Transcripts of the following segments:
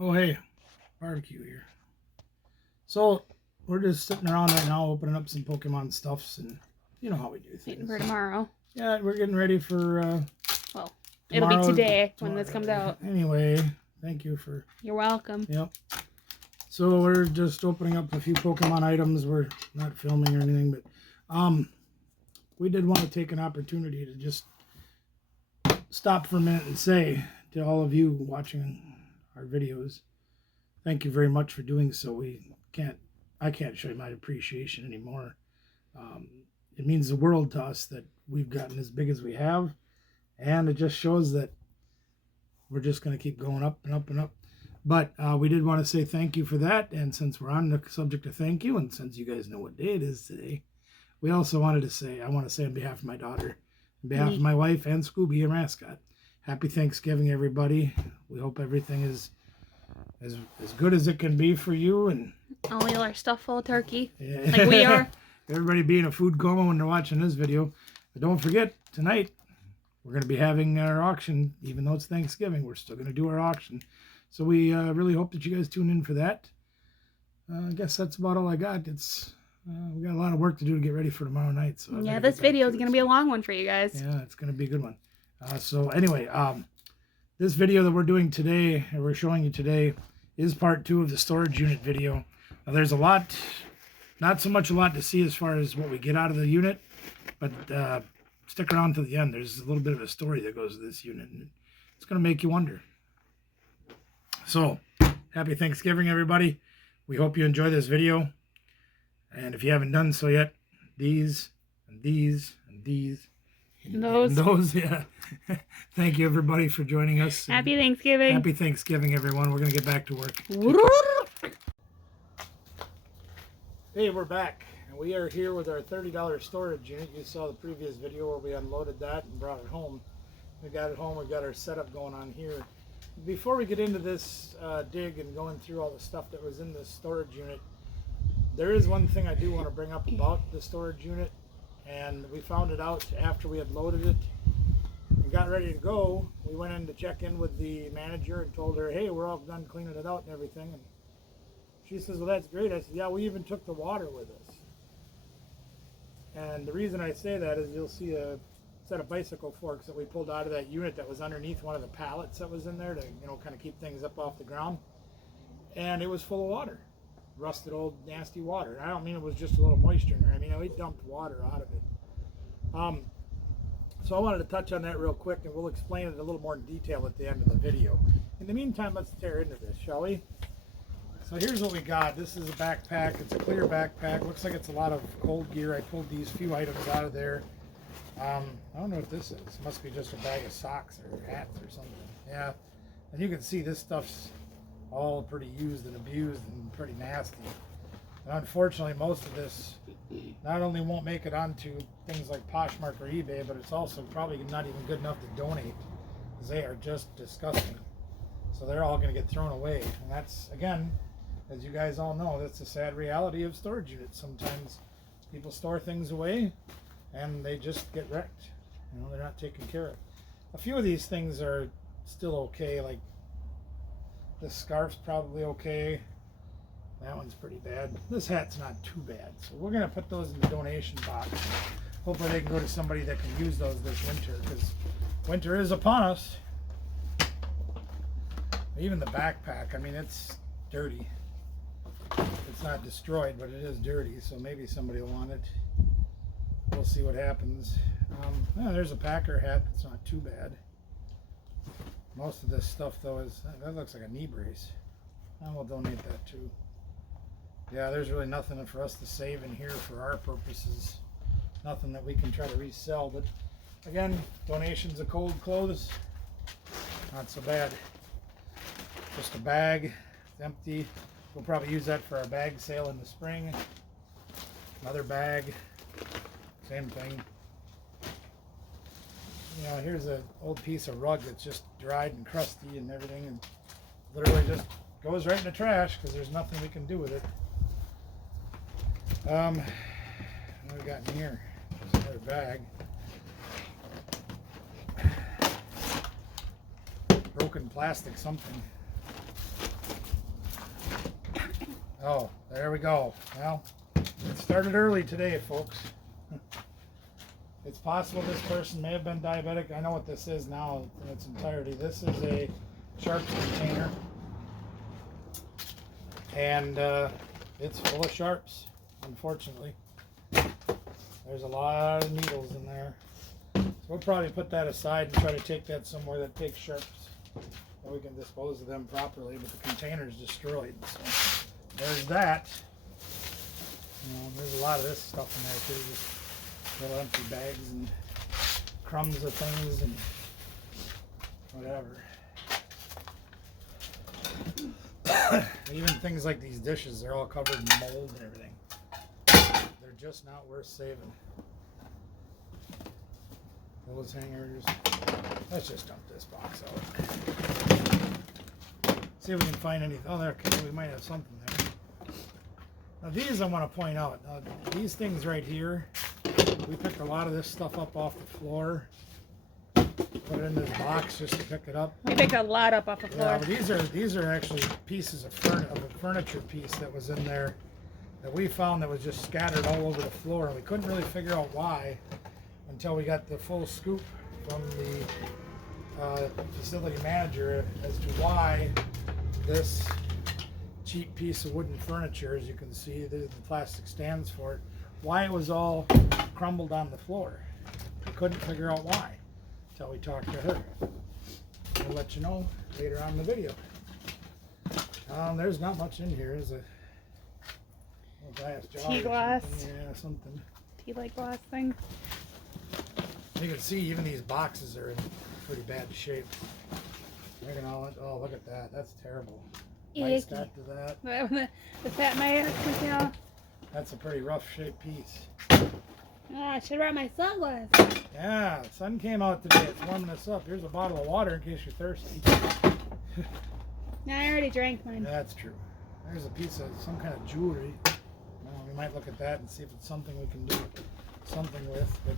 Oh, hey, barbecue here. So, we're just sitting around right now opening up some Pokemon stuffs, and you know how we do things. Waiting for tomorrow. Yeah, we're getting ready for, well, it'll be today when this comes out. Anyway, thank you for... You're welcome. Yep. So, we're just opening up a few Pokemon items. We're not filming or anything, but we did want to take an opportunity to just stop for a minute and say to all of you watching our videos, thank you very much for doing so. I can't show you my appreciation anymore. It means the world to us that we've gotten as big as we have, and it just shows that we're just going to keep going up and up and up. But we did want to say thank you for that, and since we're on the subject of thank you, and since you guys know what day it is today, we also wanted to say, I want to say on behalf of my daughter, on behalf of my wife and Scooby, your mascot, happy Thanksgiving, everybody. We hope everything is as good as it can be for you, and all our stuff full of turkey, like we are. Everybody be in a food coma when they're watching this video. But don't forget, tonight we're going to be having our auction. Even though it's Thanksgiving, we're still going to do our auction. So we really hope that you guys tune in for that. I guess that's about all I got. It's we got a lot of work to do to get ready for tomorrow night. So yeah, this video is going to be a long one for you guys. Yeah, it's going to be a good one. So anyway, this video that we're doing today, and we're showing you today, is part 2 of the storage unit video. Now, there's a lot, not so much a lot to see as far as what we get out of the unit, but stick around to the end. There's a little bit of a story that goes with this unit, and it's going to make you wonder. So, happy Thanksgiving, everybody. We hope you enjoy this video. And if you haven't done so yet, these, and these, and these, and those, yeah. Thank you, everybody, for joining us. Happy Thanksgiving. Happy Thanksgiving, everyone. We're going to get back to work. Hey, we're back. And we are here with our $30 storage unit. You saw the previous video where we unloaded that and brought it home. We got it home. We've got our setup going on here. Before we get into this dig and going through all the stuff that was in this storage unit, there is one thing I do want to bring up about the storage unit. And we found it out after we had loaded it and got ready to go. We went in to check in with the manager and told her, hey, we're all done cleaning it out and everything. And she says, well, that's great. I said, yeah, we even took the water with us. And the reason I say that is you'll see a set of bicycle forks that we pulled out of that unit that was underneath one of the pallets that was in there to, kind of keep things up off the ground. And it was full of water. Rusted old nasty water. I don't mean it was just a little moisture in there. I mean, we dumped water out of it. So I wanted to touch on that real quick, and we'll explain it a little more in detail at the end of the video. In the meantime, let's tear into this, shall we? So here's what we got. This is a backpack. It's a clear backpack. Looks like it's a lot of cold gear. I pulled these few items out of there. I don't know what this is. It must be just a bag of socks or hats or something. Yeah, and you can see this stuff's all pretty used and abused and pretty nasty. And unfortunately, most of this not only won't make it onto things like Poshmark or eBay, but it's also probably not even good enough to donate, because they are just disgusting. So they're all going to get thrown away. And that's, again, as you guys all know, that's the sad reality of storage units. Sometimes people store things away and they just get wrecked. They're not taken care of. A few of these things are still okay, like this scarf's probably okay. That one's pretty bad. This hat's not too bad. So we're going to put those in the donation box. Hopefully they can go to somebody that can use those this winter, because winter is upon us. Even the backpack, I mean, it's dirty. It's not destroyed, but it is dirty, so maybe somebody will want it. We'll see what happens. There's a Packer hat that's not too bad. Most of this stuff, though, that looks like a knee brace. And we'll donate that too. Yeah, there's really nothing for us to save in here for our purposes. Nothing that we can try to resell. But again, donations of cold clothes, not so bad. Just a bag, it's empty. We'll probably use that for our bag sale in the spring. Another bag, same thing. Here's an old piece of rug that's just dried and crusty and everything, and literally just goes right in the trash because there's nothing we can do with it. What do we got in here? There's another bag. Broken plastic something. Oh, there we go. Well, it started early today, folks. It's possible this person may have been diabetic. I know what this is now in its entirety. This is a sharps container. And it's full of sharps, unfortunately. There's a lot of needles in there. So we'll probably put that aside and try to take that somewhere that takes sharps. So we can dispose of them properly, but the container is destroyed. So there's that. You know, there's a lot of this stuff in there too. Just little empty bags and crumbs of things and whatever. Even things like these dishes, they're all covered in mold and everything. They're just not worth saving. Those hangers. Let's just dump this box out. See if we can find anything. Oh, there. Okay, we might have something there. Now these I want to point out. These things right here, we picked a lot of this stuff up off the floor. Put it in this box just to pick it up. We picked a lot up off the floor. Yeah, but these are actually pieces of a furniture piece that was in there that we found that was just scattered all over the floor. And we couldn't really figure out why until we got the full scoop from the facility manager as to why this cheap piece of wooden furniture, as you can see, the plastic stands for it, why it was all crumbled on the floor. We couldn't figure out why until we talked to her. We'll let you know later on in the video. There's not much in here. There's a glass jar. Tea glass. Yeah, something. Tea light glass thing. You can see even these boxes are in pretty bad shape. Oh, look at that. That's terrible. Lights back to that. The fat mayor, yeah. That's a pretty rough shaped piece. Oh, I should wear my sunglasses. Yeah, the sun came out today. It's warming us up. Here's a bottle of water in case you're thirsty. No, I already drank mine. That's true. There's a piece of some kind of jewelry. We might look at that and see if it's something we can do something with. But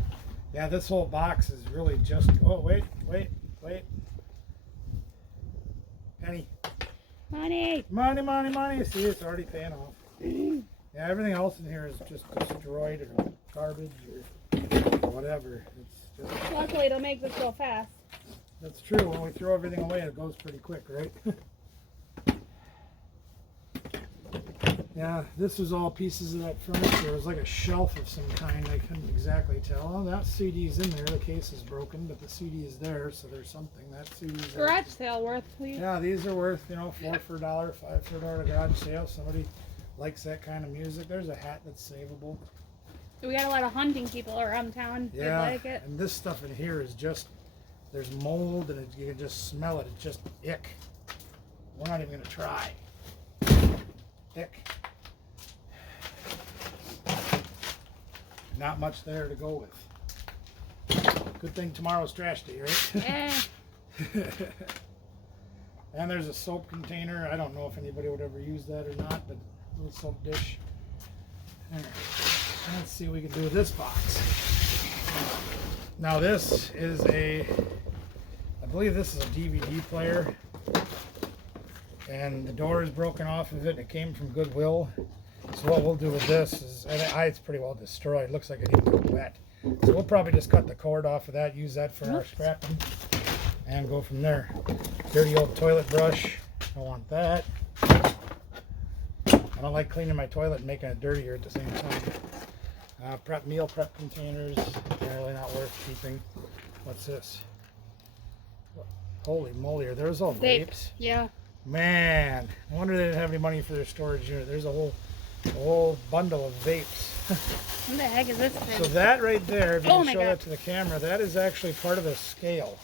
yeah, this whole box is really just. Oh, wait. Penny. Money. Money. See, it's already paying off. Yeah, everything else in here is just destroyed or garbage or whatever. It's just. Luckily, it'll make this go fast. That's true. When we throw everything away, it goes pretty quick, right? Yeah, this was all pieces of that furniture. It was like a shelf of some kind. I couldn't exactly tell. Oh, that CD's in there. The case is broken, but the CD is there, so there's something. That CD's Garage sale worth, please. Yeah, these are worth, $4 for $1, $5 for $1 garage sale. Somebody likes that kind of music. There's a hat that's savable. We got a lot of hunting people around town. Yeah, They like it. and this stuff in here is just, there's mold and you can just smell it. It's just ick. We're not even going to try. Ick. Not much there to go with. Good thing tomorrow's trash day, right? Yeah. And there's a soap container. I don't know if anybody would ever use that or not, but a little soap dish. There. Let's see what we can do with this box. Now this is I believe this is a DVD player. And the door is broken off of it. It came from Goodwill. So what we'll do with this is, it's pretty well destroyed. It looks like it even got wet. So we'll probably just cut the cord off of that, use that for our scrapping, and go from there. Dirty old toilet brush. Don't want that. I don't like cleaning my toilet and making it dirtier at the same time. Meal prep containers. They're really not worth keeping. What's this? Holy moly, are those all vapes? Yeah. Man, I wonder they didn't have any money for their storage unit. There's a whole bundle of vapes. What the heck is this thing? So that right there, if you can show that to the camera, that is actually part of a scale.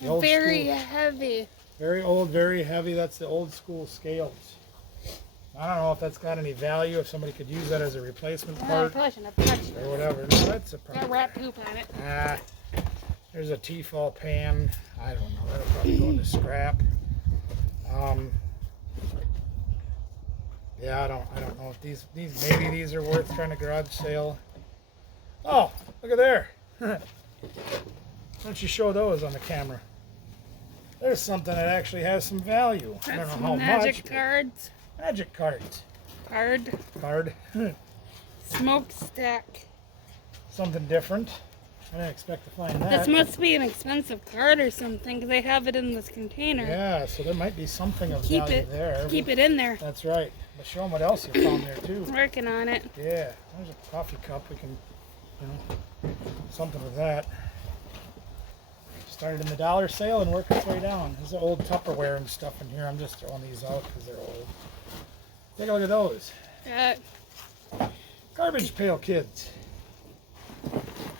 The old Very school, heavy. very old, very heavy. That's the old school scales. I don't know if that's got any value, if somebody could use that as a replacement I part probably shouldn't have touched or it. whatever. No, that's a Got problem. rat poop on it. There's a Tefal pan. I don't know. That'll probably go into scrap. Yeah, I don't know if these maybe these are worth trying to garage sale. Oh, look at there. Why don't you show those on the camera? There's something that actually has some value. I don't know how much. Magic cards. Magic cards. Card. card. Smokestack. Something different. I didn't expect to find that. This must be an expensive card or something because they have it in this container. Yeah, so there might be something of Keep value it. there. Keep it in there. That's right. But show them what else you found there too. Working on it. Yeah, there's a coffee cup. We can, something with that. Started in the dollar sale and work its way down. There's old Tupperware and stuff in here. I'm just throwing these out because they're old. Take a look at those. Garbage pail kids.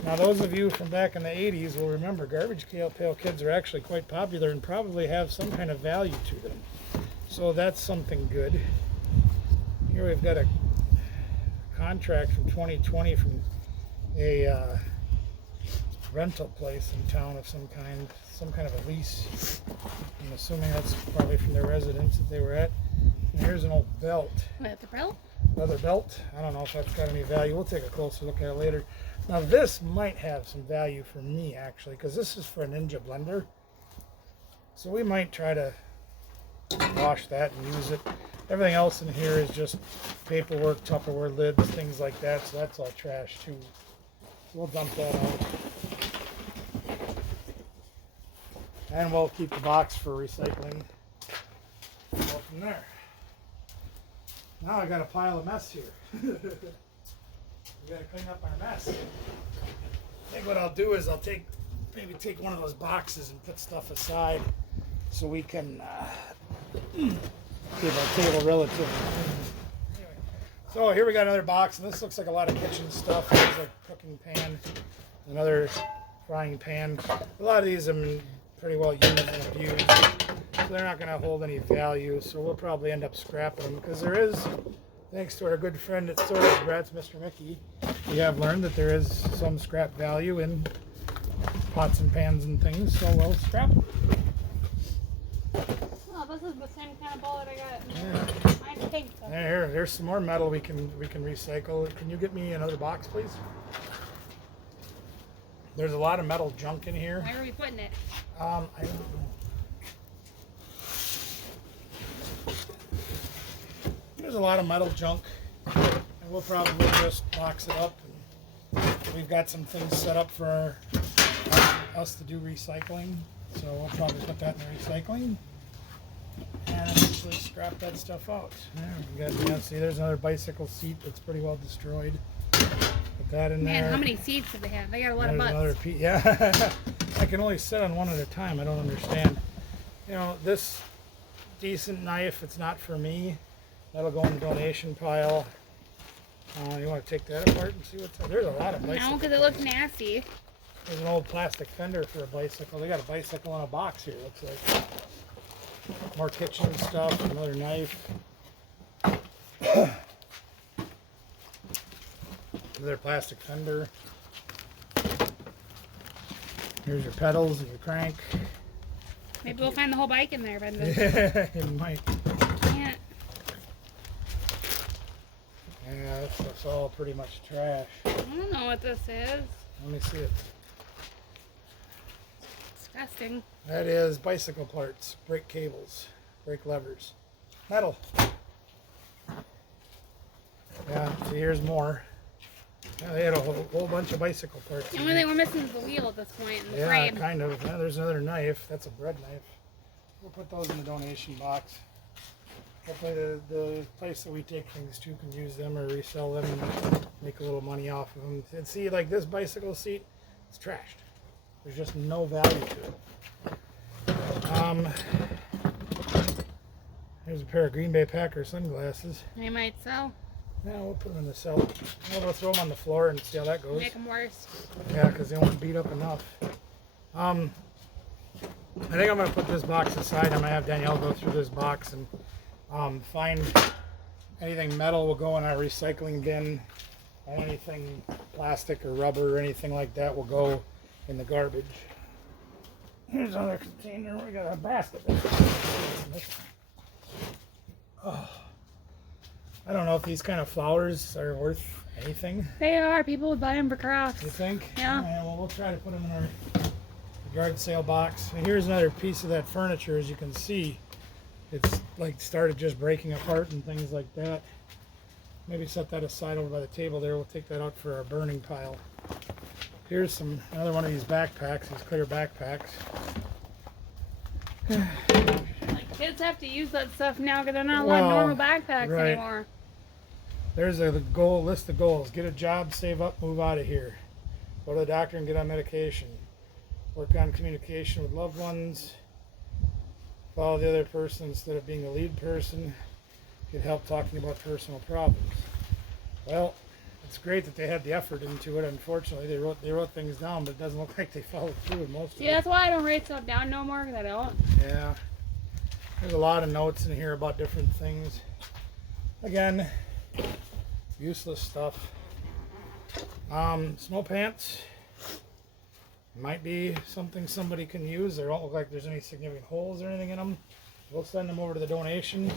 Now those of you from back in the 80s will remember garbage pail kids are actually quite popular and probably have some kind of value to them. So that's something good. Here we've got a contract from 2020 from a rental place in town of some kind of a lease. I'm assuming that's probably from their residence that they were at. And here's an old belt. What, the belt? Leather belt. I don't know if that's got any value. We'll take a closer look at it later. Now this might have some value for me actually, because this is for a Ninja blender. So we might try to wash that and use it. Everything else in here is just paperwork, Tupperware lids, things like that. So that's all trash too. So we'll dump that out. And we'll keep the box for recycling. Go from there. Now I got a pile of mess here. We gotta clean up our mess. I think what I'll do is maybe take one of those boxes and put stuff aside so we can keep our table relatively clean. Anyway, so here we got another box, and this looks like a lot of kitchen stuff. There's a cooking pan, another frying pan. A lot of these have been pretty well used and abused. So they're not going to hold any value, so we'll probably end up scrapping them because there is, thanks to our good friend at Storage Brats, Mr. Mickey, we have learned that there is some scrap value in pots and pans and things, so we'll scrap them. Oh, this is the same kind of bullet I got. Yeah. Mine's pink though. There's some more metal we can recycle. Can you get me another box, please? There's a lot of metal junk in here. Where are we putting it? I don't know. There's a lot of metal junk, and we'll probably just box it up. And we've got some things set up for us to do recycling, so we'll probably put that in the recycling and eventually scrap that stuff out. Yeah, we got, see, there's another bicycle seat that's pretty well destroyed. Put that in there. Man, how many seats do they have? They got a lot of There's butts. another yeah, I can only sit on one at a time. I don't understand. This decent knife, it's not for me. That'll go in the donation pile. You want to take that apart and see what's there? There's a lot of bicycles. No, because it looks nasty. There's an old plastic fender for a bicycle. They got a bicycle in a box here, looks like. More kitchen stuff, another knife. Another plastic fender. Here's your pedals and your crank. Maybe we'll find the whole bike in there, Brendan. Yeah, you might. Can't. Yeah, that's all pretty much trash. I don't know what this is. Let me see it. Disgusting. That is bicycle parts, brake cables, brake levers, metal. Yeah, see, here's more. Yeah, they had a whole bunch of bicycle parts. The only thing we're missing is the wheel at this point, and the Yeah, frame. kind of. Yeah, there's another knife. That's a bread knife. We'll put those in the donation box. Hopefully the place that we take things to can use them or resell them and make a little money off of them. And see, like this bicycle seat, it's trashed. There's just no value to it. Here's a pair of Green Bay Packer sunglasses. They might sell. Yeah, we'll put them in the cell. We'll throw them on the floor and see how that goes. Make them worse. Yeah, because they won't beat up enough. I think I'm going to put this box aside. I'm going to have Danielle go through this box and find anything metal will go in our recycling bin. And anything plastic or rubber or anything like that will go in the garbage. Here's another container. We got a basket. Oh. I don't know if these kind of flowers are worth anything. They are. People would buy them for crafts. You think? Yeah. All right, well, we'll try to put them in our yard sale box. And here's another piece of that furniture. As you can see, it's like started just breaking apart and things like that. maybe set that aside over by the table there. We'll take that out for our burning pile. Here's another one of these backpacks, these clear backpacks. Like kids have to use that stuff now because they're not allowed normal backpacks anymore. There's a list of goals. Get a job, save up, move out of here. Go to the doctor and get on medication. Work on communication with loved ones. Follow the other person instead of being the lead person. Get help talking about personal problems. Well, it's great that they had the effort into it. Unfortunately, they wrote things down, but it doesn't look like they followed through with most of it. Yeah, that's why I don't write stuff down no more, because I don't. Yeah. There's a lot of notes in here about different things. Again, useless stuff. Snow pants might be something somebody can use. They don't look like there's any significant holes or anything in them. We'll send them over to the donation.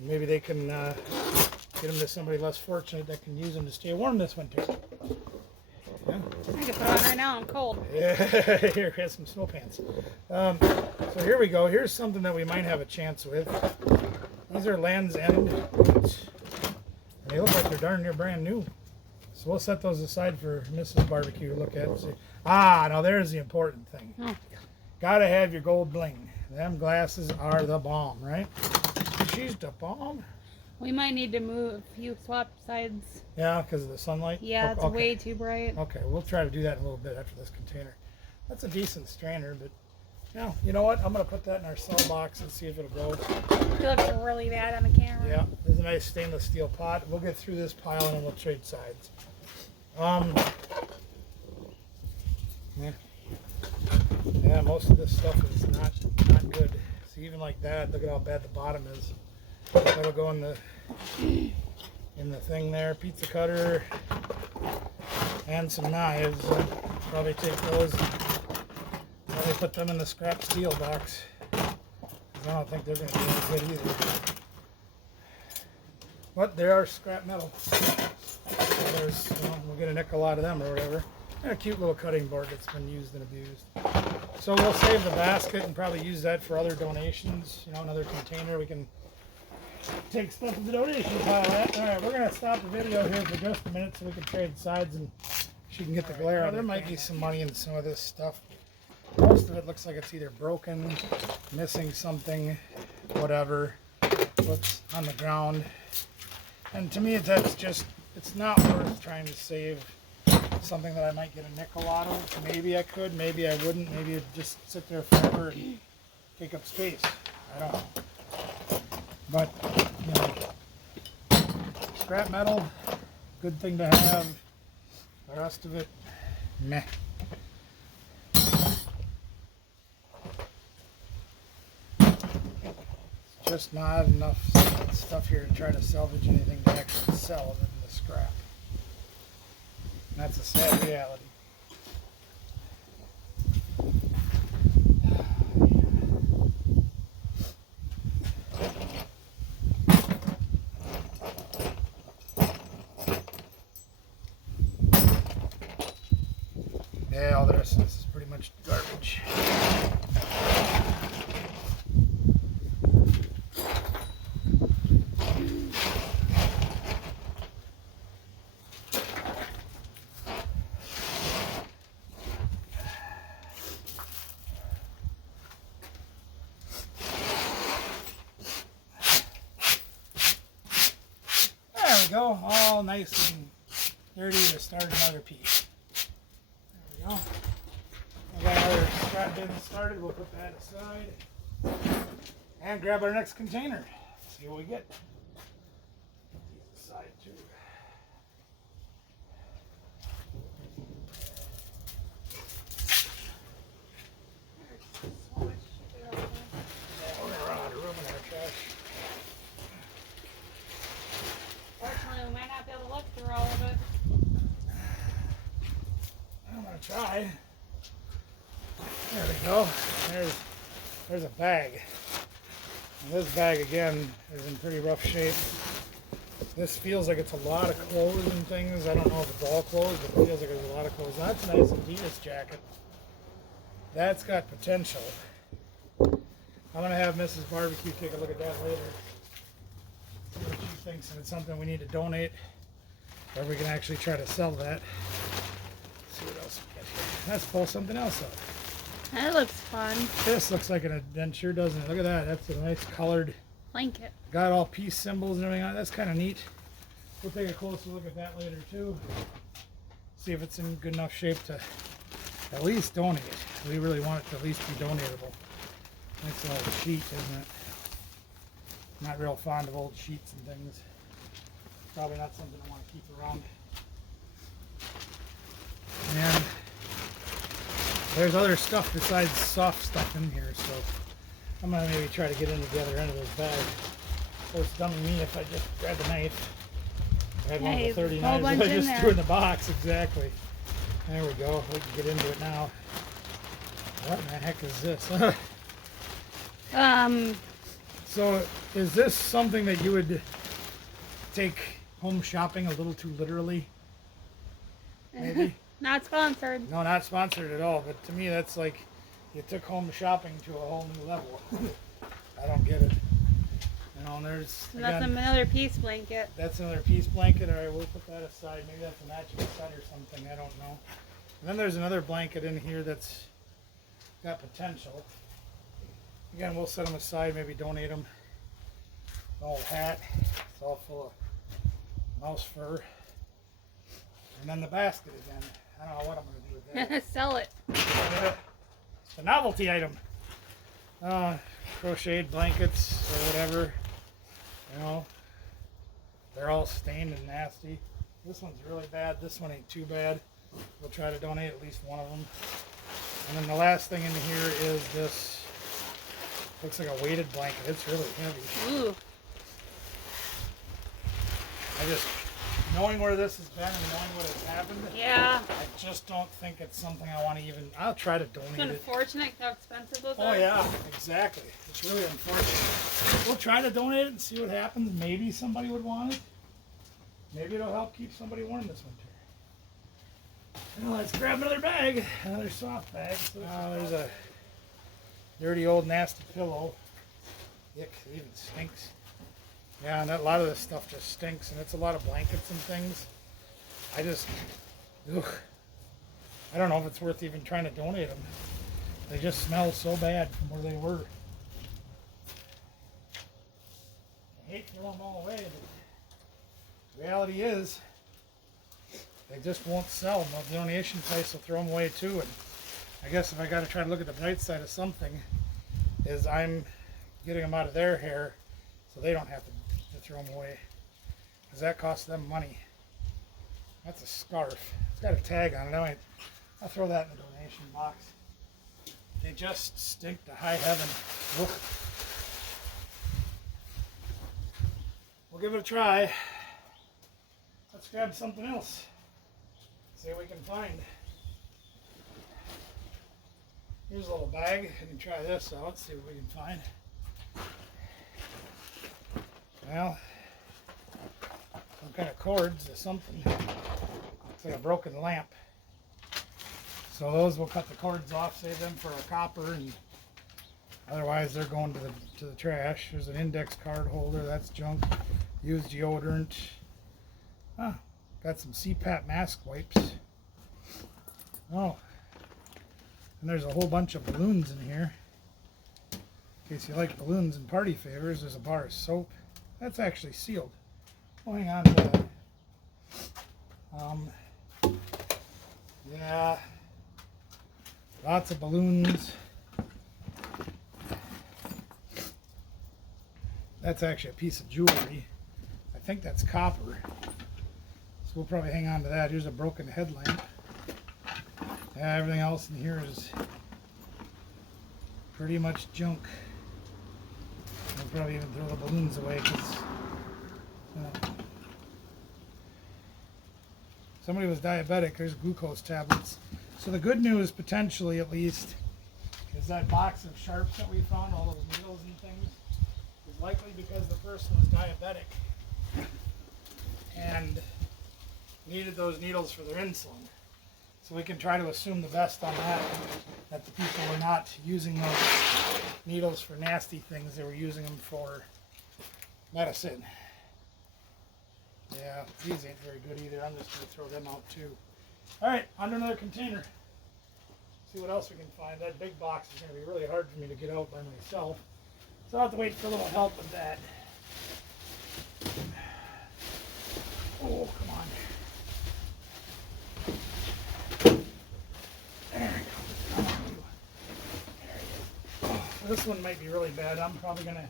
Maybe they can get them to somebody less fortunate that can use them to stay warm this winter. Yeah. I can put on right now. I'm cold. Yeah, here, here's some snow pants. So here we go. Here's something that we might have a chance with. These are Land's End boots. And they look like they're darn near brand new. So we'll set those aside for Mrs. Barbecue to look at and see. Now there's the important thing. Oh. Gotta have your gold bling. Them glasses are the bomb, right? She's the bomb. We might need to move a few swap sides. Yeah, because of the sunlight? Yeah, it's way too bright. Okay, we'll try to do that in a little bit after this container. That's a decent strainer, but you know what? I'm going to put that in our cell box and see if it'll go. It looks really bad on the camera. Yeah, there's a nice stainless steel pot. We'll get through this pile and then we'll trade sides. Yeah, most of this stuff is not good. See, even like that, look at how bad the bottom is. That'll go in the thing there. Pizza cutter and some knives. Probably take those and probably put them in the scrap steel box. I don't think they're going to be any good either. But they are scrap metal. So we'll get a nickel out of them or whatever. And a cute little cutting board that's been used and abused. So we'll save the basket and probably use that for other donations. Another container we can take stuff to the donation pile at. Alright, we're going to stop the video here for just a minute so we can trade sides and she can get the glare. There might be some money in some of this stuff. Most of it looks like it's either broken, missing something, whatever. Looks on the ground. And to me, that's just, it's not worth trying to save something that I might get a nickel out of. Maybe I could, maybe I wouldn't. Maybe it'd just sit there forever and take up space. I don't know. But, scrap metal, good thing to have. The rest of it, meh. It's just not enough stuff here to try to salvage anything to actually sell other than the scrap. And that's a sad reality. Yeah, all the rest of this is pretty much garbage. There we go, all nice and dirty to start another piece. There we go. I got another scrap bin started. We'll put that aside and grab our next container. See what we get. Put these aside too. Yeah, we're gonna run out of room in our trash. Fortunately, we might not be able to look through all of it. I'm gonna try. There we go. There's a bag. And this bag again is in pretty rough shape. This feels like it's a lot of clothes and things. I don't know if it's all clothes, but it feels like there's a lot of clothes. That's a nice Adidas jacket. That's got potential. I'm gonna have Mrs. Barbecue take a look at that later. See what she thinks, and it's something we need to donate. Or we can actually try to sell that. Let's see what else we got here. Let's pull something else up. That looks fun. This looks like an adventure, doesn't it? Look at that. That's a nice colored. Blanket. Got all peace symbols and everything on it. That's kind of neat. We'll take a closer look at that later too. See if it's in good enough shape to at least donate it. We really want it to at least be donatable. It's an old sheet, isn't it? Not real fond of old sheets and things. Probably not something I want to keep around. And there's other stuff besides soft stuff in here, so I'm gonna maybe try to get into the other end of this bag. So it's dummy me if I just grab a knife. I had one of the 30 knives that I just threw in the box, exactly. There we go, we can get into it now. What in the heck is this? So is this something that you would take home shopping a little too literally? Maybe? Not sponsored. No, not sponsored at all, but to me that's like you took home shopping to a whole new level. I don't get it. You know, and there's That's another peace blanket. That's another peace blanket. All right, we'll put that aside. Maybe that's a matching set or something. I don't know. And then there's another blanket in here that's got potential. Again, we'll set them aside. Maybe donate them. An old hat. It's all full of mouse fur. And then the basket again. I don't know what I'm going to do with that. Sell it. It's a novelty item. Crocheted blankets or whatever. You know, they're all stained and nasty. This one's really bad. This one ain't too bad. We'll try to donate at least one of them. And then the last thing in here is this. Looks like a weighted blanket. It's really heavy. Ooh. I just, knowing where this has been and knowing what has happened, Yeah. I just don't think it's something I want to even. I'll try to donate It's it. unfortunate how expensive those Oh are. yeah, exactly. It's really unfortunate. We'll try to donate it and see what happens. Maybe somebody would want it. Maybe it'll help keep somebody warm this winter. Well, let's grab another bag, another soft bag. There's a dirty old nasty pillow. Yuck, it even stinks. Yeah, and a lot of this stuff just stinks, and it's a lot of blankets and things. I just, ugh. I don't know if it's worth even trying to donate them. They just smell so bad from where they were. I hate throwing them all away, but the reality is they just won't sell. No donation place will throw them away too. And I guess if I got to try to look at the bright side of something, is I'm getting them out of their hair so they don't have to throw them away, because that costs them money. That's a scarf. It's got a tag on it. I'll throw that in the donation box. They just stink to high heaven. Ugh. We'll give it a try. Let's grab something else. See what we can find. Here's a little bag. We can try this out. See what we can find. Well, some kind of cords or something. Looks like a broken lamp. So those will cut the cords off, save them for a copper, and otherwise they're going to the trash. There's an index card holder. That's junk. Used deodorant. Got some CPAP mask wipes. Oh, and there's a whole bunch of balloons in here. In case you like balloons and party favors, there's a bar of soap. That's actually sealed. Oh, hang on to that. Yeah. Lots of balloons. That's actually a piece of jewelry. I think that's copper. So we'll probably hang on to that. Here's a broken headlamp. Yeah, everything else in here is pretty much junk. I'll probably even throw the balloons away because somebody was diabetic. There's glucose tablets. So the good news, potentially at least, is that box of sharps that we found, all those needles and things, is likely because the person was diabetic and needed those needles for their insulin. So we can try to assume the best on that the people were not using those needles for nasty things. They were using them for medicine. Yeah, these ain't very good either. I'm just going to throw them out too. All right, on to another container. See what else we can find. That big box is going to be really hard for me to get out by myself. So I'll have to wait for a little help with that. Oh, come on. There we go. Come on, you. There you go. Oh, this one might be really bad. I'm probably going to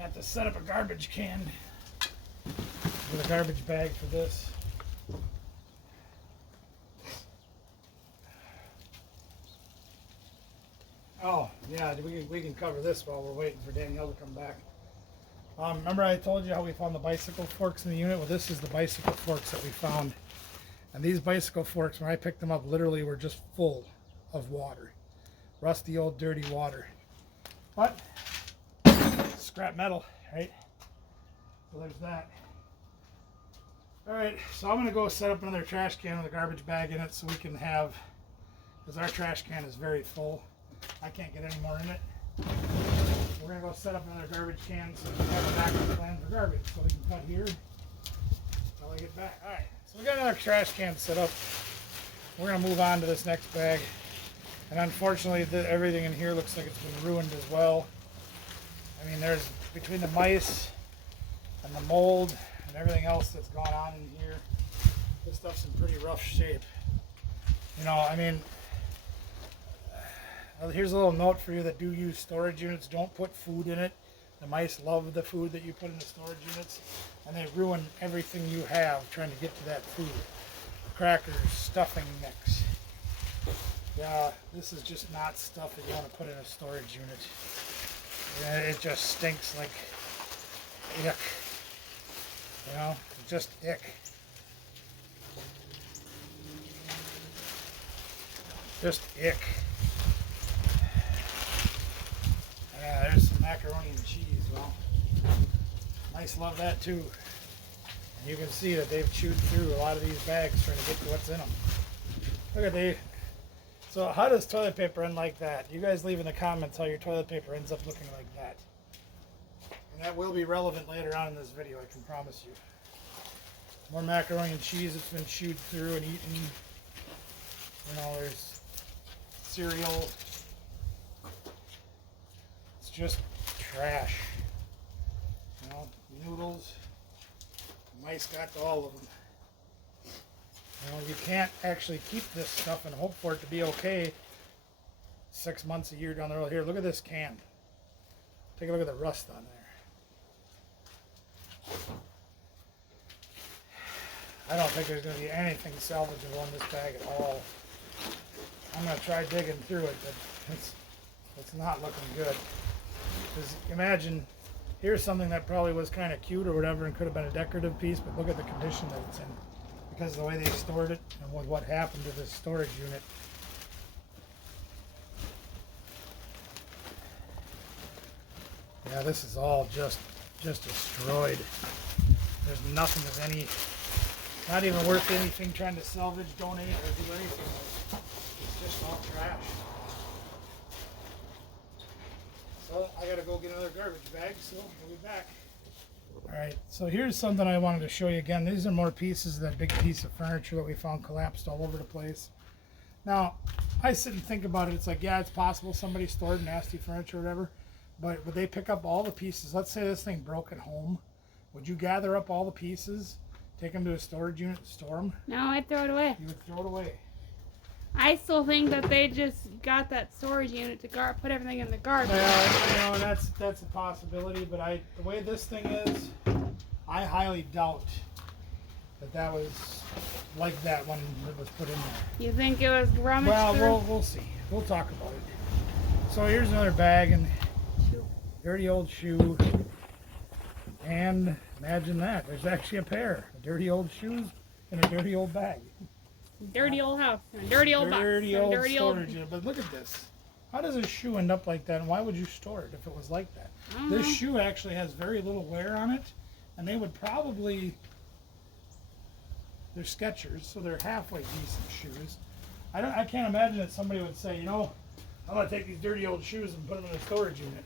have to set up a garbage can with a garbage bag for this. Oh, yeah, we can cover this while we're waiting for Danielle to come back. Remember I told you how we found the bicycle forks in the unit? Well, this is the bicycle forks that we found. And these bicycle forks, when I picked them up, literally were just full of water. Rusty, old, dirty water. But, scrap metal, right? So there's that. Alright, so I'm going to go set up another trash can with a garbage bag in it so we can have, because our trash can is very full. I can't get any more in it. We're going to go set up another garbage can so we can have a backup plan for garbage. So we can cut here until I get back. Alright, so we got another trash can set up. We're going to move on to this next bag. And unfortunately, everything in here looks like it's been ruined as well. I mean, there's, between the mice and the mold and everything else that's gone on in here, this stuff's in pretty rough shape. You know, I mean, here's a little note for you that do use storage units. Don't put food in it. The mice love the food that you put in the storage units, and they ruin everything you have trying to get to that food. Crackers, stuffing mix. Yeah, this is just not stuff that you want to put in a storage unit. Yeah, it just stinks like ick. You know, just ick. Just ick. Yeah, there's some macaroni and cheese. Well, mice love that too. And you can see that they've chewed through a lot of these bags trying to get to what's in them. Look at these. So how does toilet paper end like that? You guys leave in the comments how your toilet paper ends up looking like that. And that will be relevant later on in this video, I can promise you. More macaroni and cheese that's been chewed through and eaten. You know, there's cereal. It's just trash. You know, noodles. Mice got to all of them. You know, you can't actually keep this stuff and hope for it to be okay 6 months, a year down the road. Here, look at this can. Take a look at the rust on there. I don't think there's going to be anything salvageable in this bag at all. I'm going to try digging through it, but it's not looking good. Because imagine, here's something that probably was kind of cute or whatever and could have been a decorative piece, but look at the condition that it's in. Because of the way they stored it and with what happened to this storage unit. Yeah, this is all just destroyed. There's nothing of any, not even worth anything trying to salvage, donate, or do anything with. It's just all trash. So I gotta go get another garbage bag, so I'll be back. Alright, so here's something I wanted to show you again. These are more pieces of that big piece of furniture that we found collapsed all over the place. Now, I sit and think about it. It's like, yeah, it's possible somebody stored nasty furniture or whatever, but would they pick up all the pieces? Let's say this thing broke at home. Would you gather up all the pieces, take them to a storage unit, and store them? No, I'd throw it away. You would throw it away. I still think that they just got that storage unit to put everything in the garbage. Well, you know, that's a possibility, but the way this thing is, I highly doubt that was like that when it was put in there. You think it was rummaged through? Well, we'll see. We'll talk about it. So here's another bag and dirty old shoe. And imagine that. There's actually a pair of dirty old shoes and a dirty old bag. Dirty old house, and a dirty old box, dirty and old dirty storage unit. But look at this. How does a shoe end up like that, and why would you store it if it was like that? This shoe actually has very little wear on it, and they would probably, they're Skechers, so they're halfway decent shoes. I can't imagine that somebody would say, you know, I'm going to take these dirty old shoes and put them in a storage unit.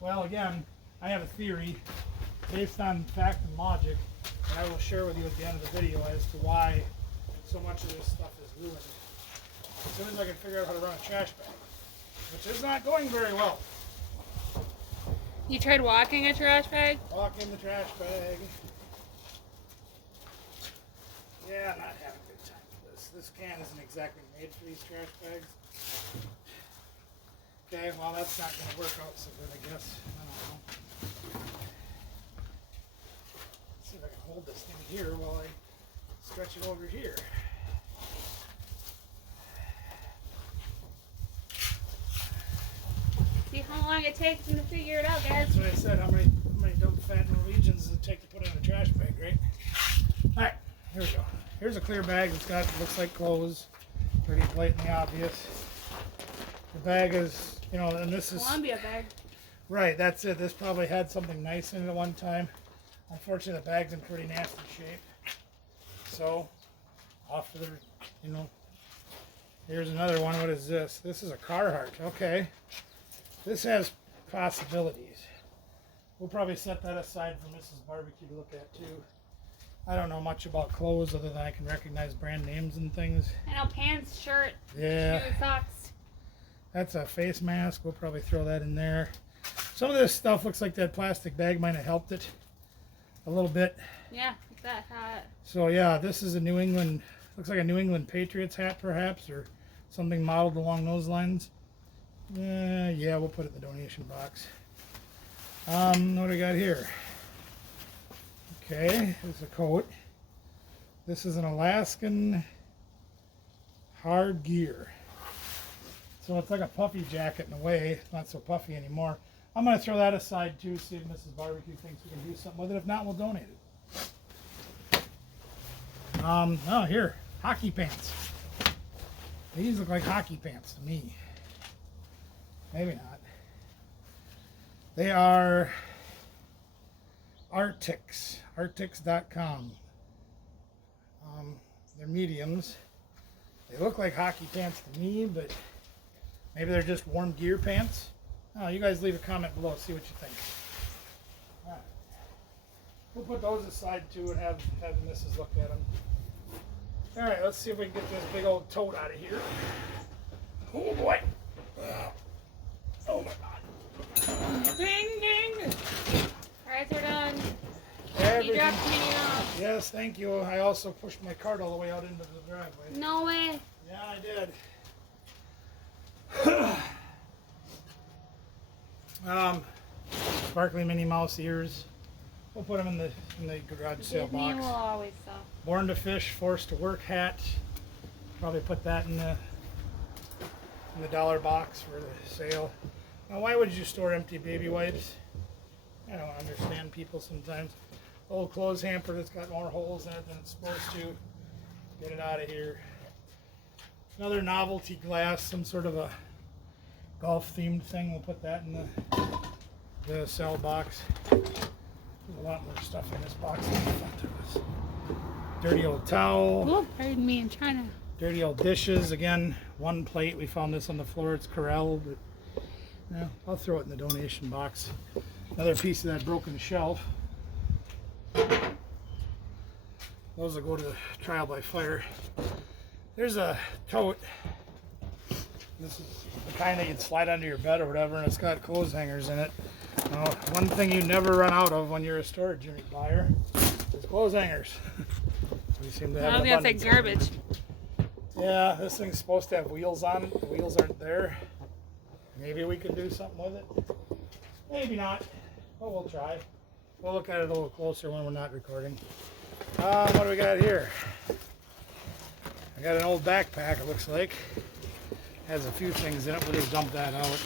Well, again, I have a theory based on fact and logic And I will share with you at the end of the video as to why so much of this stuff is ruined. As soon as I can figure out how to run a trash bag, which is not going very well. You tried walking a trash bag? Walking the trash bag. Yeah, not having a good time with this. This can isn't exactly made for these trash bags. Okay, well that's not going to work out so good, I guess. I don't know. Let's see if I can hold this thing here while I stretch it over here. See how long it takes them to figure it out, guys. That's what I said. How many dumb fat Norwegians does it take to put in a trash bag, right? All right, here we go. Here's a clear bag that's got, looks like clothes. Pretty blatantly obvious. The bag is, you know, and this is Columbia bag. right. That's it. This probably had something nice in it at one time. Unfortunately, the bag's in pretty nasty shape. So, off to the, you know. Here's another one. What is this? This is a Carhartt. Okay. This has possibilities. We'll probably set that aside for Mrs. Barbecue to look at too. I don't know much about clothes other than I can recognize brand names and things. I know, pants, shirt, Yeah. shoes, socks. That's a face mask. We'll probably throw that in there. Some of this stuff looks like that plastic bag might have helped it a little bit. Yeah, like that hat. So yeah, this is a New England, looks like a New England Patriots hat perhaps, or something modeled along those lines. Yeah, we'll put it in the donation box. What do we got here? Okay, there's a coat. This is an Alaskan hard gear. So it's like a puffy jacket in a way. It's not so puffy anymore. I'm going to throw that aside too, see if Mrs. Barbecue thinks we can do something with it. If not, we'll donate it. Oh, here, hockey pants. These look like hockey pants to me. Maybe not. They are Arctics, Arctics.com. They're mediums. They look like hockey pants to me, but maybe they're just warm gear pants. Oh, you guys leave a comment below, see what you think. All right. We'll put those aside too and have the missus look at them. All right, let's see if we can get this big old toad out of here. Oh boy. Oh my God. Ding ding. Alright, they're done. Everything. You dropped me off. Yes, thank you. I also pushed my cart all the way out into the driveway. No way. Yeah, I did. Sparkly Minnie Mouse ears. We'll put them in the garage sale Disney box. will always sell. Born to Fish, Forced to Work hat. Probably put that in the dollar box for the sale. Now, why would you store empty baby wipes? I don't understand people sometimes. Old clothes hamper that's got more holes in it than it's supposed to. Get it out of here. Another novelty glass, some sort of a golf themed thing. We'll put that in the sell box. There's a lot more stuff in this box than I thought there was. Dirty old towel. Oh, pardon me, I'm trying to. Dirty old dishes. Again, one plate. We found this on the floor. It's Corel, but yeah, I'll throw it in the donation box. Another piece of that broken shelf. Those will go to trial by fire. There's a tote. This is the kind that you can slide under your bed or whatever, and it's got clothes hangers in it. Now, one thing you never run out of when you're a storage unit buyer is clothes hangers. We seem to have I was an gonna say abundance of garbage. them. Yeah, this thing's supposed to have wheels on it. The wheels aren't there. Maybe we could do something with it. Maybe not. But we'll try. We'll look at it a little closer when we're not recording. What do we got here? I got an old backpack, it looks like. Has a few things in it. We'll just dump that out.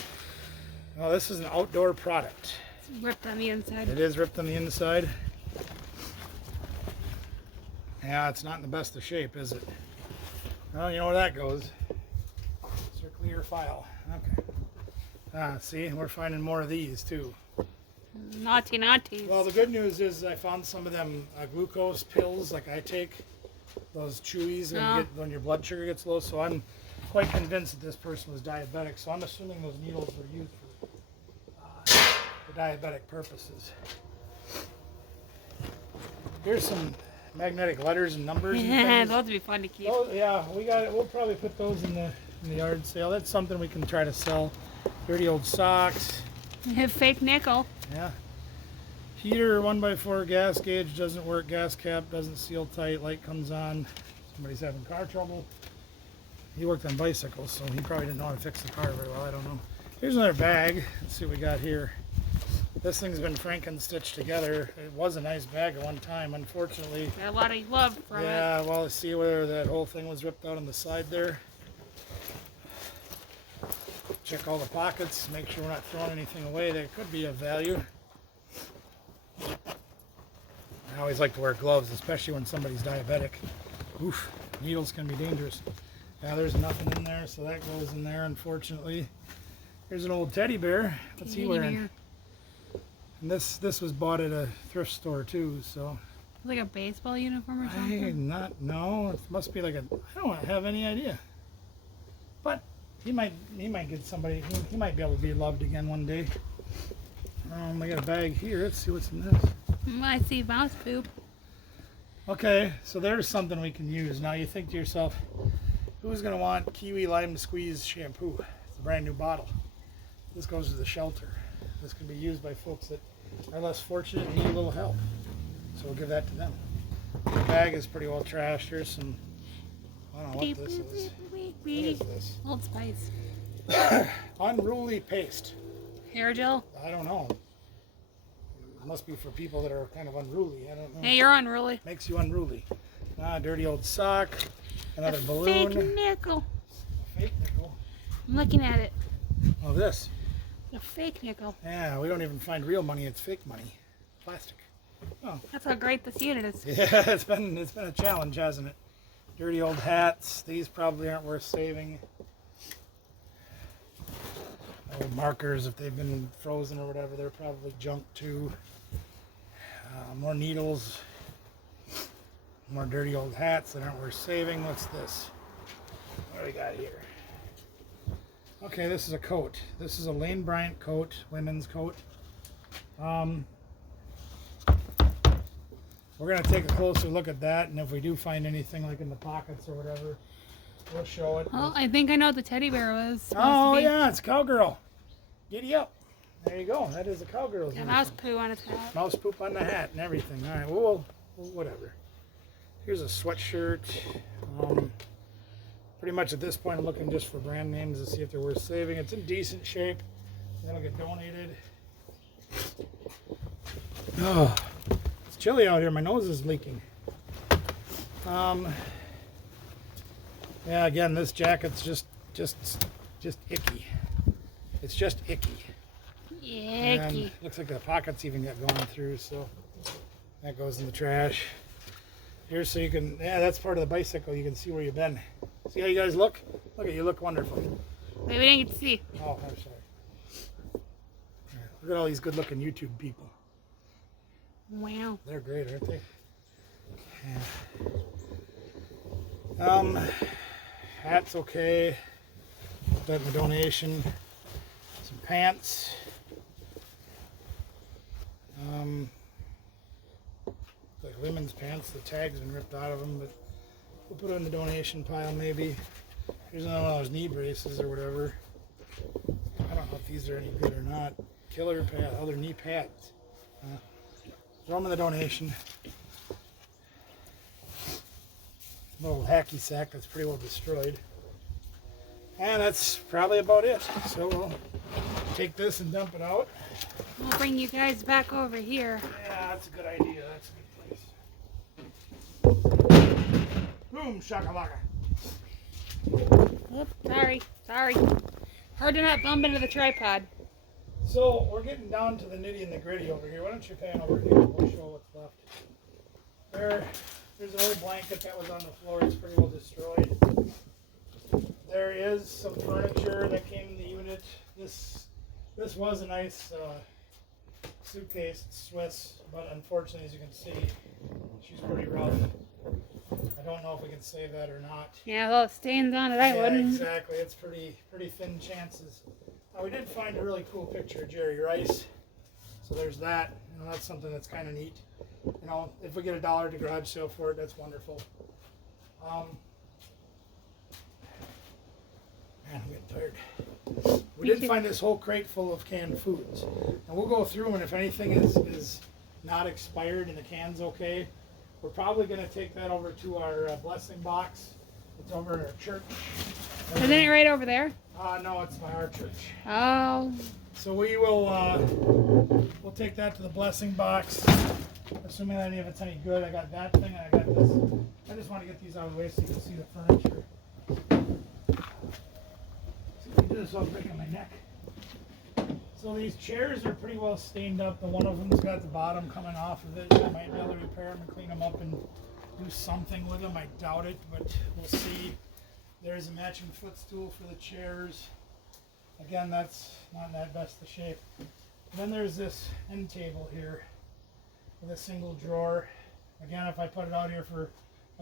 Oh, this is an outdoor product. It's ripped on the inside. It is ripped on the inside. Yeah, it's not in the best of shape, is it? Well, you know where that goes. Circle your file. Okay. See, we're finding more of these too. Naughty, naughty. Well, the good news is I found some of them glucose pills like I take. Those chewies when your blood sugar gets low. So I'm quite convinced that this person was diabetic. So I'm assuming those needles were used for diabetic purposes. Here's some magnetic letters and numbers. Yeah, and things. those would be fun to keep. Oh, yeah, we got it. We'll probably put those in the yard sale. That's something we can try to sell. Dirty old socks. Fake nickel. Yeah. Heater 1x4 gas gauge doesn't work. Gas cap doesn't seal tight. Light comes on. Somebody's having car trouble. He worked on bicycles, so he probably didn't know how to fix the car very well. I don't know. Here's another bag. Let's see what we got here. This thing's been Franken stitched together. It was a nice bag at one time. Unfortunately, Got a lot of love from it. yeah, well, let's see where that whole thing was ripped out on the side there. Check all the pockets, make sure we're not throwing anything away that could be of value. I always like to wear gloves, especially when somebody's diabetic. Oof, needles can be dangerous. Yeah, there's nothing in there, so that goes in there, unfortunately. Here's an old teddy bear. What's he wearing? And this was bought at a thrift store too, so. Like a baseball uniform or something? No, it must be like I don't have any idea. But he might get somebody, he might be able to be loved again one day. I got a bag here, let's see what's in this. I see mouse poop. Okay, so there's something we can use. Now you think to yourself, who's gonna want kiwi lime squeeze shampoo? It's a brand new bottle. This goes to the shelter. This can be used by folks that are less fortunate and need a little help. So we'll give that to them. The bag is pretty well trashed. Here's some, I don't know what this is. What is this? Old Spice. Unruly paste. Hair gel? I don't know. It must be for people that are kind of unruly. I don't know. Hey, you're unruly. Makes you unruly. Dirty old sock. Another A balloon. fake nickel. A fake nickel. I'm looking at it. Oh, this. A fake nickel. Yeah, we don't even find real money. It's fake money. Plastic. Oh. That's how great this unit is. Yeah, it's been a challenge, hasn't it? Dirty old hats. These probably aren't worth saving. Old markers, if they've been frozen or whatever, they're probably junk too. More needles. More dirty old hats that aren't worth saving. What's this? What do we got here? Okay, this is a coat. This is a Lane Bryant coat, women's coat. We're going to take a closer look at that, and if we do find anything like in the pockets or whatever, we'll show it. Well, I think I know what the teddy bear was. Oh, yeah, it's Cowgirl. Giddy up. There you go. That is a Cowgirl's Got uniform. mouse poo on its hat. Mouse poop on the hat and everything. All right, well, whatever. Here's a sweatshirt. Pretty much at this point, I'm looking just for brand names to see if they're worth saving. It's in decent shape. That'll get donated. Oh, it's chilly out here. My nose is leaking. Yeah, again, this jacket's just icky. It's just icky. And Icky. looks like the pockets even got going through, so that goes in the trash. Here, so you can, yeah, that's part of the bicycle. You can see where you've been. See how you guys look? Look at you, look wonderful. Wait, we didn't get to see. Oh, I'm sorry. Look at all these good-looking YouTube people. Wow. They're great, aren't they? Yeah. Hat's okay. Put that in the donation. Some pants. Like women's pants. The tag's been ripped out of them, but we'll put it in the donation pile maybe. Here's another one of those knee braces or whatever. I don't know if these are any good or not. Killer pad, other knee pads. Throw them in the donation. Little hacky sack that's pretty well destroyed. And that's probably about it. So we'll take this and dump it out. We'll bring you guys back over here. Yeah, that's a good idea. That's a good place. Boom, shakalaka. Oops, sorry. Hard to not bump into the tripod. So we're getting down to the nitty and the gritty over here. Why don't you pan over here? We'll show what's left. There's an old blanket that was on the floor. It's pretty well destroyed. There is some furniture that came in the unit. This was a nice suitcase. It's Swiss, but unfortunately, as you can see, she's pretty rough. I don't know if we can save that or not. Yeah, well, it stains on it. I wouldn't. Exactly. It's pretty thin chances. We did find a really cool picture of Jerry Rice. So there's that. That's something that's kind of neat. you know, if we get $1 at the garage sale for it, that's wonderful. Man, I'm getting tired. We did find this whole crate full of canned foods. And we'll go through them, and if anything is not expired and the can's okay, we're probably going to take that over to our blessing box. It's over at our church. Isn't it right over there? No, it's by our church. Oh. So we will we'll take that to the blessing box, assuming that any of it's any good. I got that thing, and I got this. I just want to get these out of the way so you can see the furniture. See if I do this without breaking my neck. So these chairs are pretty well stained up. The one of them's got the bottom coming off of it. I might be able to repair them and clean them up and do something with them. I doubt it, but we'll see. There's a matching footstool for the chairs. Again, that's not in that best of shape. Then there's this end table here with a single drawer. Again, if I put it out here for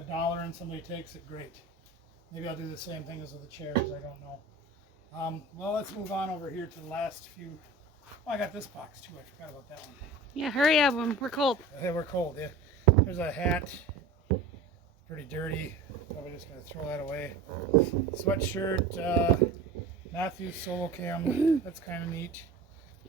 $1 and somebody takes it, great. Maybe I'll do the same thing as with the chairs, I don't know. Well, let's move on over here to the last few. Oh, I got this box too. I forgot about that one. Yeah, hurry up. We're cold. Yeah, we're cold, yeah. There's a hat. Pretty dirty. Probably just going to throw that away. Sweatshirt. Matthew's solo cam. That's kind of neat.